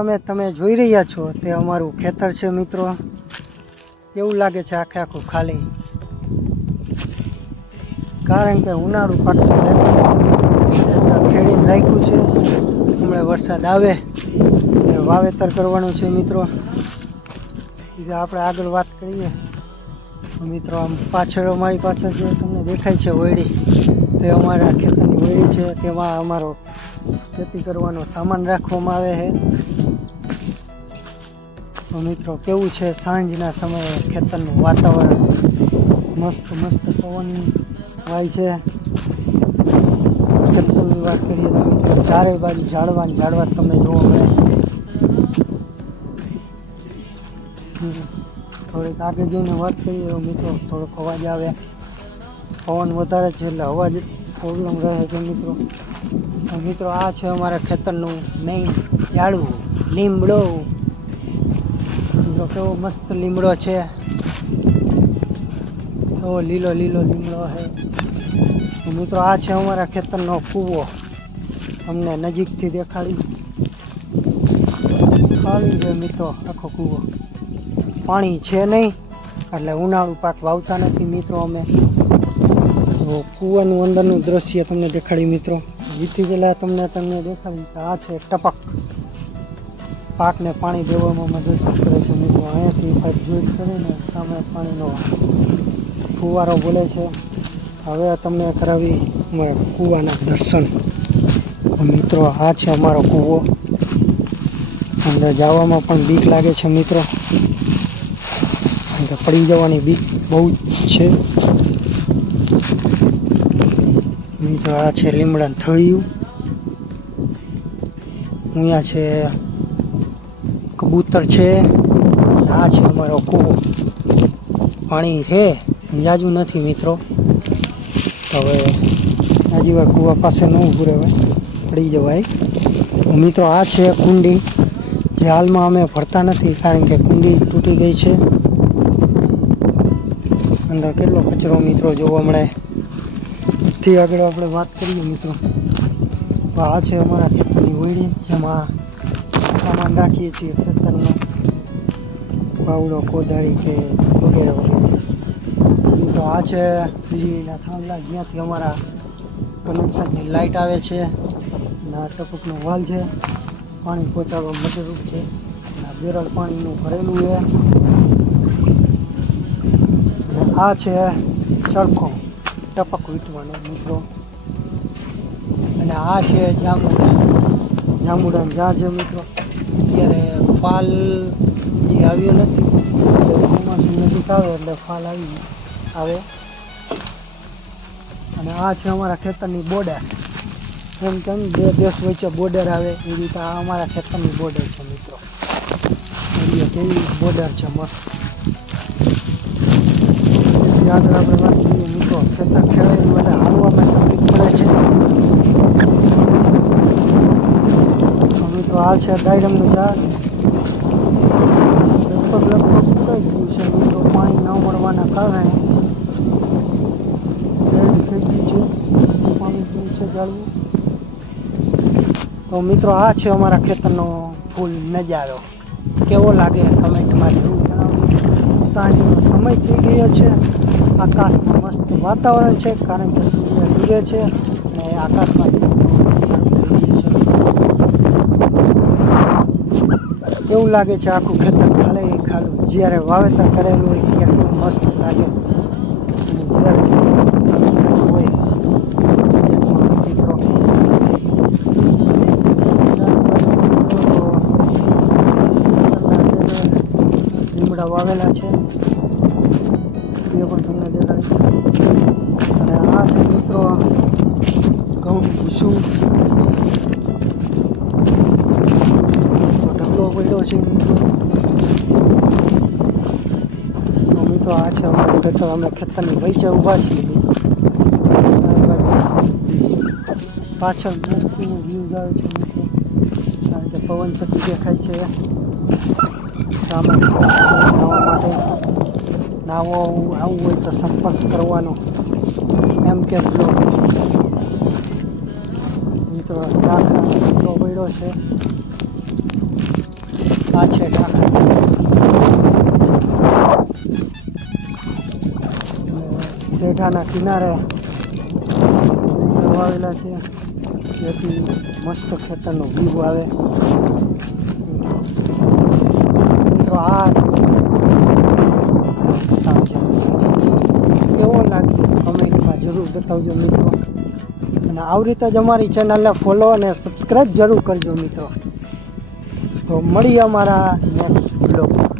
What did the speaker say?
તમે જોઈ રહ્યા છો તે અમારું ખેતર છે મિત્રો. કેવું લાગે છે આખે આખું ખાલી, કારણ કે ઉનાળુ પાક ખેડીને રાખ્યું છે. હમણાં વરસાદ આવે વાવેતર કરવાનું છે મિત્રો. બીજા આપણે આગળ વાત કરીએ તો મિત્રો આમ પાછળ અમારી પાછળ જે તમને દેખાય છે વયડી, તે અમારા ખેતરની વયડી છે. તેમાં અમારો ખેતી કરવાનો સામાન રાખવામાં આવે છે. તો મિત્રો કેવું છે સાંજના સમયે ખેતરનું વાતાવરણ, મસ્ત મસ્ત પવન વાય છે. ખેતરની વાત કરીએ તો મિત્રો ચારે બાજુ ઝાડવા તમને જોવા મળે. થોડીક આગળ જઈને વાત કરીએ તો મિત્રો થોડોક અવાજ આવે, પવન વધારે છે એટલે અવાજ પ્રોબ્લેમ રહે છે મિત્રો. મિત્રો આ છે અમારા ખેતરનું મેઇન ઝાડવું, લીમડો. મિત્રો કેવો મસ્ત લીમડો છે, એવો લીલો લીમડો છે. મિત્રો આ છે અમારા ખેતરનો કૂવો. તમને નજીકથી દેખાડી, ખાલી છે મિત્રો આખો કૂવો. પાણી છે નહીં એટલે ઉનાળુ પાક વાવતા નથી મિત્રો અમે. તો કૂવાનું અંદરનું દ્રશ્ય તમને દેખાડી મિત્રો. જીતી પહેલાં તમને દેખાડી કે આ છે ટપક, પાકને પાણી દેવામાં મદદ કરે છે મિત્રો. અહીંયાથી પાઇપ જોઈન્ટ કરીને સામે પાણીનો ફુવારો બોલે છે. હવે તમને કરાવી અમારા કૂવાના દર્શન. મિત્રો આ છે અમારો કૂવો. અંદર જવામાં પણ બીક લાગે છે મિત્રો, કારણ કે પડી જવાની બીક બહુ જ છે મિત્રો. આ છે લીમડાનું થળિયું. અહીંયા છે કબૂતર છે. આ છે અમારો કૂવો. પાણી છે જાજુ નથી મિત્રો. હવે આજી વાર કૂવા પાસે ન ઊભું રહેવાય, પડી જવાય. તો મિત્રો આ છે કુંડી, જે હાલમાં અમે ભરતા નથી કારણ કે કુંડી તૂટી ગઈ છે. અંદર કેટલો કચરો મિત્રો જોવા મળે. થી આગળ આપણે વાત કરીએ મિત્રો તો આ છે અમારા ખેતરની વયડી, જેમાં સામાન રાખીએ છીએ ખેતરનો, પાવડો, કોદાળી કે વગેરે વગેરે. તો આ છે વીજળીના થાંભલા, જ્યાંથી અમારા કનેક્શનની લાઇટ આવે છે. અને આ ટપકનો વાલ છે, પાણી પહોંચાડવા મદદરૂપ છે. અને બેરલ પાણીનું ભરેલું છે. અને આ છે ચરખો, ટપક વીંટવાનો મિત્રો. અને આ છે જાંબુડાનું ઝાડ છે મિત્રો. અત્યારે ફાલ એ આવ્યો નથી, ચોમાસું નજીક આવે એટલે ફાલ આવે. અને આ છે અમારા ખેતરની બોર્ડર. એમ કેમ બે દેશ વચ્ચે બોર્ડર આવે એ રીતે આ અમારા ખેતરની બોર્ડર છે મિત્રો. કેવી બોર્ડર છે મસ્ત. આગળ આપણે વાત કરીએ મિત્રો, ખેતર ખેડાયું એટલે હાલવામાં તકલીફ પડે છે. તો મિત્રો આ છે દાયડમનું ઝાડ. લગભગ સુકાઈ ગયું છે મિત્રો, પાણી ન મળવાના કારણે થઈ ગયું છે. પાણી પીવું છે ઝાડવું. તો મિત્રો આ છે અમારા ખેતરનો ફૂલ નજારો. કેવો લાગે કમેન્ટમાં જરૂર જણાવો. સાંજનો સમય થઈ ગયો છે, આકાશમાં મસ્ત વાતાવરણ છે કારણ કે સૂર્ય ડૂબે છે અને આકાશમાં એવું લાગે છે આખું ખેતર ખાલું. જ્યારે વાવેતર કરેલું હોય ત્યારે મસ્ત લાગે. જ્યારે હોય મિત્રો લીમડા વાવેલા છે, એ પણ તમને દેખાડે. અને આ છે મિત્રો ઘઉં ભૂસું, ઢગલો પડ્યો છે મિત્રો. તો મિત્રો આ છે અમારું ખેતર. અમે ખેતરની વચ્ચે ઊભા છીએ મિત્રો. પાછળ મસ્તીનો વ્યૂઝ આવે છે મિત્રો, કારણ કે પવન છતી દેખાય છે. સામે નાહવા માટે આવવું હોય તો સંપર્ક કરવાનો. MK બ્લોગ મિત્રો. પડ્યો છે આ છે ઢાકા. શેઢાના કિનારે વાવેલા છે, જેથી મસ્ત ખેતરનો વ્યૂ આવે. મિત્રો આ સાંજે કેવો લાગ્યો કમેન્ટમાં જરૂર બતાવજો મિત્રો. અને આવી રીતે જ અમારી ચેનલને ફોલો અને સબસ્ક્રાઈબ જરૂર કરજો મિત્રો. તો મળીએ અમારા નેક્સ્ટ બ્લોગમાં.